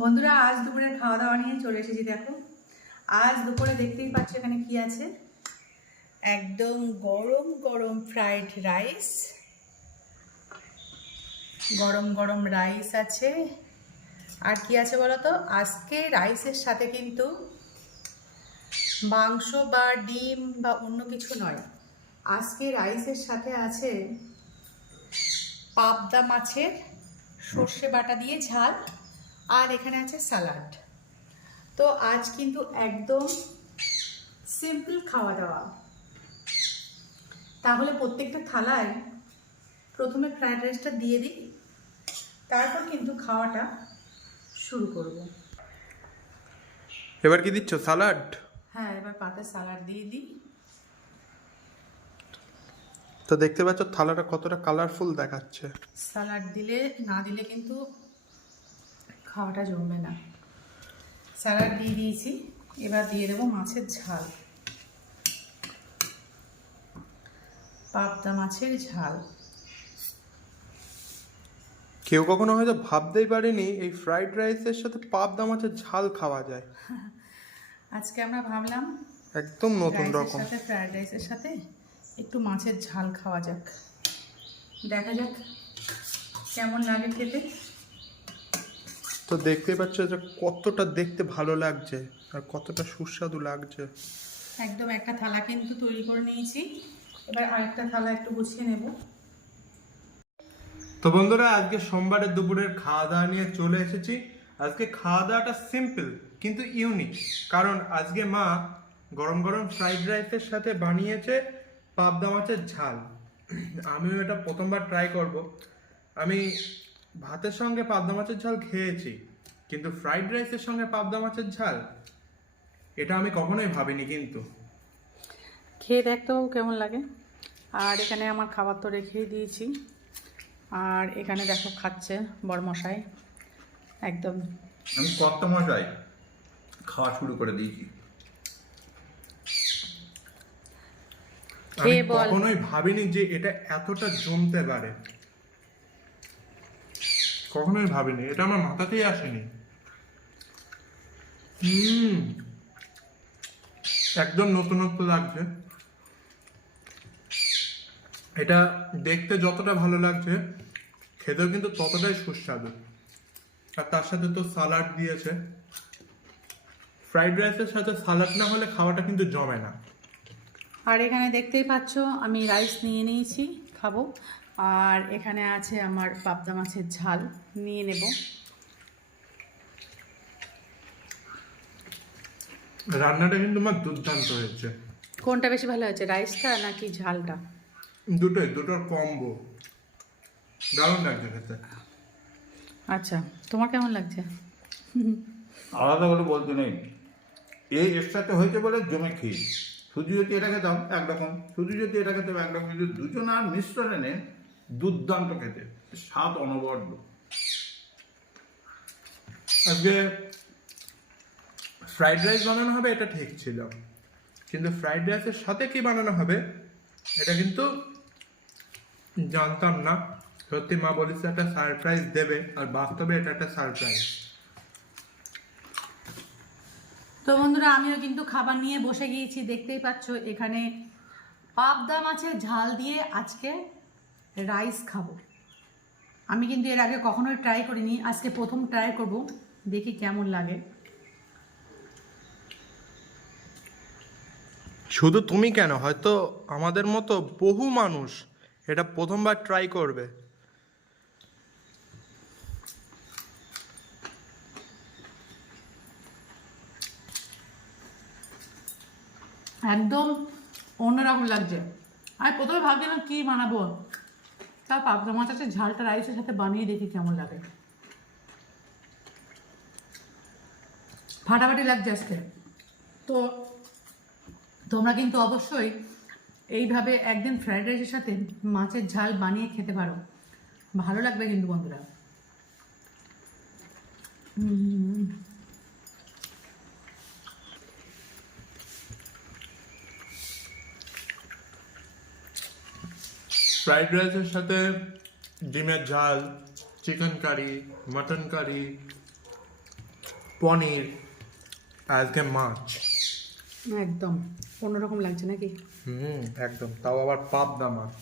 বন্ধুরা, আজ দুপুরে খাওয়া দাওয়া নিয়ে চলে এসেছি। দেখো, আজ দুপুরে দেখতেই পাচ্ছ এখানে কি আছে। একদম গরম গরম ফ্রাইড রাইস, গরম গরম রাইস আছে। আর কি আছে বলো তো, আজকে রাইসের সাথে কিন্তু মাংস বা ডিম বা অন্য কিছু নয়। আজকে রাইসের সাথে আছে পাবদা মাছের সর্ষে বাটা দিয়ে ঝাল, আর এখানে আছে স্যালাড। তো আজ কিন্তু একদম সিম্পল খাওয়া দাওয়া। তাহলে প্রত্যেকটা থালায় প্রথমে ফ্রাইড রাইসটা দিয়ে দিই, তারপর কিন্তু খাওয়াটা শুরু করব। এবার কি দিচ্ছ? স্যালাড? হ্যাঁ, এবার পাতে স্যালাড দিয়ে দিই। তো দেখতে পাচ্ছ থালাটা কতটা কালারফুল দেখাচ্ছে। স্যালাড দিলে না দিলে কিন্তু খাওয়াটা জমবে না। স্যালাড দিয়ে দিয়েছি, এবার দিয়ে দেবো মাছের ঝাল, পাবদা মাছের ঝাল। কেউ কখনো হয়তো ভাবতেই পারেনি এই ফ্রাইড রাইসের সাথে পাবদা মাছের ঝাল খাওয়া যায়। আজকে আমরা ভাবলাম একদম নতুন রকম। সাথে ফ্রাইড রাইসের সাথে একটু মাছের ঝাল খাওয়া যাক, দেখা যাক কেমন লাগে খেতে। তো দেখতেই পাচ্ছ যে কতটা দেখতে ভালো লাগছে আর কতটা সুস্বাদু লাগছে। একদম একটা থালা কিন্তু তৈরি করে নিয়েছি, এবার আরেকটা থালা একটু গুছিয়ে নেব। তো বন্ধুরা, আজকে সোমবারের দুপুরের খাওয়া দাওয়া নিয়ে চলে এসেছি। আজকে খাওয়া দাওয়াটা সিম্পল কিন্তু ইউনিক, কারণ আজকে মা গরম গরম ফ্রাইড রাইসের সাথে বানিয়েছে পাবদা মাছের ঝাল। আমিও এটা প্রথমবার ট্রাই করব। আমি ভাতের সঙ্গে পাবদা মাছের ঝাল খেয়েছি, কিন্তু ফ্রাইড রাইসের সঙ্গে পাবদা মাছের ঝাল এটা আমি কখনোই ভাবিনি। কিন্তু খেয়ে দেখতো কেমন লাগে। আর এখানে আমার খাবার তো রেখেই দিয়েছি, আর এখানে দেখো খাচ্ছে বড়মশাই। একদম আমি কর্তা মশাই খাওয়া শুরু করে দিয়েছি। আমি কখনোই ভাবিনি যে এটা এতটা জমতে পারে, কখনোই ভাবিনি, এটা আমার মাথাতেই আসেনি। একদম নতুনত্ব লাগছে। এটা দেখতে যতটা ভালো লাগছে, খেতেও কিন্তু ততটাই সুস্বাদু। আর তার সাথে তো সালাড দিয়েছে। ফ্রাইড রাইসের সাথে সালাড না হলে খাওয়াটা কিন্তু জমে না। আর এখানে দেখতেই পাচ্ছ আমি রাইস নিয়ে নিয়েছি, খাবো। আর এখানে আছে আমার পাবদা মাছের ঝাল, নিয়ে নেব। রান্নাটা কিন্তু আমার দুর্দান্ত হয়েছে। কোনটা বেশি ভালো হয়েছে, রাইসটা নাকি ঝালটা? দুটোর কম্বো দারুণ লাগছে খেতে। আচ্ছা, তোমার কেমন লাগছে? আলাদা করে বলতে নেই, এই একসাথে হয়েছে বলে জমে খেয়ে। শুধু যদি এটা খেতাম একরকম, শুধু যদি এটা খেতাম একরকম, কিন্তু দুজন আর মিশ্রণে দুর্দান্ত খেতে, স্বাদ অনবদ্য। আজকে ফ্রাইড রাইস বানানো হবে এটা ঠিক ছিল, কিন্তু ফ্রাইড রাইসের সাথে কি বানানো হবে এটা কিন্তু জানতাম না। সত্যি মা বলেছে একটা সারপ্রাইজ দেবে, আর বাস্তবে এটা একটা সারপ্রাইজ। তো বন্ধুরা, আমিও কিন্তু খাবার নিয়ে বসে গিয়েছি। দেখতেই পাচ্ছ এখানে পাবদা মাছের ঝাল দিয়ে আজকে রাইস খাবো। আমি কিন্তু এর আগে কখনোই ট্রাই করিনি, আজকে প্রথম ট্রাই করব, দেখি কেমন লাগে। শুধু তুমি কেন, হয়তো আমাদের মতো বহু মানুষ এটা প্রথমবার ট্রাই করবে। একদম অন্যরকম লাগছে। আমি প্রথমে ভাবছিলাম কি বানাবো, তা পাবদা মাছের ঝালটা রাইসের সাথে বানিয়ে দেখি কেমন লাগে। ফাটাফাটি লাগছে আজকে। তো তোমরা কিন্তু অবশ্যই এইভাবে একদিন ফ্রাইড রাইসের সাথে মাছের ঝাল বানিয়ে খেতে পারো, ভালো লাগবে কিন্তু বন্ধুরা। ফ্রাইড রাইসের সাথে ডিমের ঝাল, চিকেন কারি, মাটন কারি, পনির, আজকে মাছ। একদম অন্যরকম লাগছে নাকি? একদম, তাও আবার পাবদা মাছ।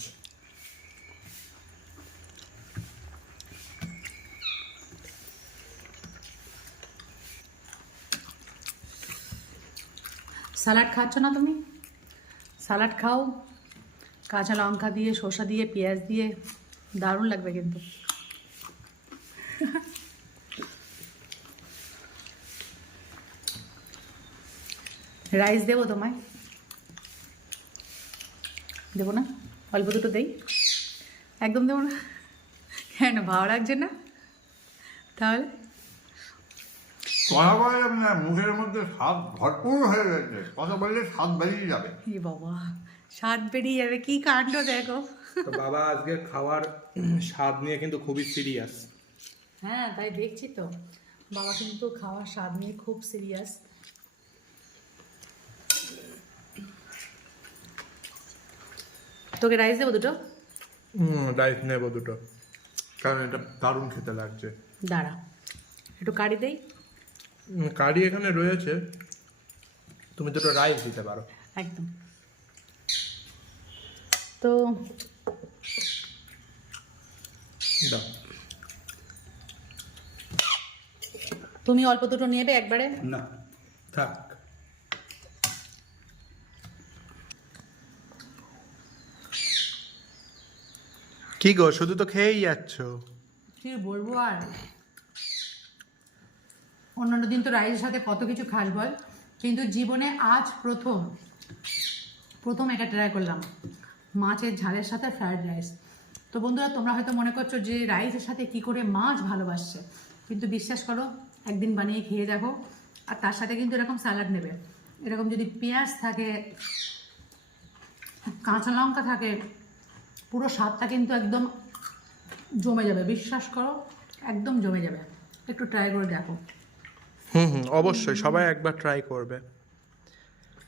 স্যালাড খাচ্ছ না তুমি? স্যালাড খাও, কাঁচা লঙ্কা দিয়ে, শসা দিয়ে, পেঁয়াজ দিয়ে, দারুণ লাগবে কিন্তু। রাইস দেবো তোমায়? দেবো না? অল্প দুটো দেই? একদম দেবো না? কেন, ভালো লাগছে না তাহলে? কথা বলে যাবে না, মুখের মধ্যে স্বাদ ভরপুর হয়ে গেছে, কথা বললে স্বাদ বেরিয়ে যাবে। এ বাবা, স্বাদ বেরিয়ে যাবে, কি কাণ্ড দেখো। তো বাবা আজকে খাওয়ার স্বাদ নিয়ে কিন্তু খুবই সিরিয়াস। হ্যাঁ তাই দেখছি তো, বাবা কিন্তু খাওয়ার স্বাদ নিয়ে খুব সিরিয়াস। তোকে রাইস দেবো দুটো? রাইস নেবো দুটো, কারণ এটা দারুণ খেতে লাগছে। দাঁড়া একটু কারি দেই। কারি এখানে রয়েছে, তুমি দুটো রাইস দিতে পারো। একদম। তো দাও। তুমি অল্প দুটো নেবে একবারে? না, থাক। কি গো, শুধু তো খেয়েই যাচ্ছ। কি বলবো আর, অন্যান্য দিন তো রাইসের সাথে কত কিছু খাস বল, কিন্তু জীবনে আজ প্রথম এটা ট্রাই করলাম, মাছের ঝালের সাথে ফ্রাইড রাইস। তো বন্ধুরা, তোমরা হয়তো মনে করছো যে রাইসের সাথে কি করে মাছ ভালোবাসছে, কিন্তু বিশ্বাস করো, একদিন বানিয়ে খেয়ে দেখো। আর তার সাথে কিন্তু এরকম স্যালাড নেবে, এরকম যদি পেঁয়াজ থাকে, কাঁচা লঙ্কা থাকে, পুরো স্বাদটা কিন্তু একদম জমে যাবে, বিশ্বাস করো একদম জমে যাবে। একটু ট্রাই করে দেখো। অবশ্যই সবাই একবার ট্রাই করবে।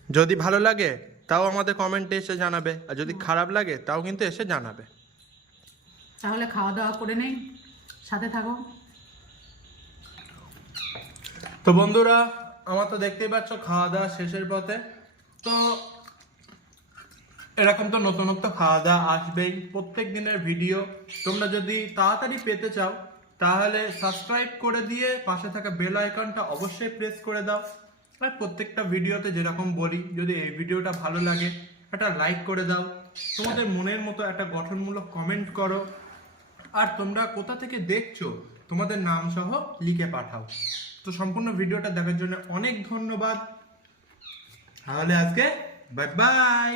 যদি ভালো লাগে তাও আমাদের কমেন্টে এসে জানাবে, আর যদি খারাপ লাগে তাও কিন্তু এসে জানাবে। তাহলে খাওয়া দাওয়া করে নেই, সাথে থাকো। তো বন্ধুরা, আমার তো দেখতেই পাচ্ছ খাওয়া দাওয়া শেষের পথে। তো এরকম তো নতুনত্ব খাওয়া দাওয়া আসবেই, প্রত্যেক দিনের ভিডিও তোমরা যদি তাড়াতাড়ি পেতে চাও তাহলে সাবস্ক্রাইব করে দিয়ে পাশে থাকা বেল আইকনটা অবশ্যই প্রেস করে দাও। আর প্রত্যেকটা ভিডিওতে যেরকম বলি, যদি এই ভিডিওটা ভালো লাগে একটা লাইক করে দাও, তোমাদের মনের মতো একটা গঠনমূলক কমেন্ট করো, আর তোমরা কোথা থেকে দেখছো তোমাদের নাম সহ লিখে পাঠাও। তো সম্পূর্ণ ভিডিওটা দেখার জন্য অনেক ধন্যবাদ। তাহলে আজকে বাই বাই।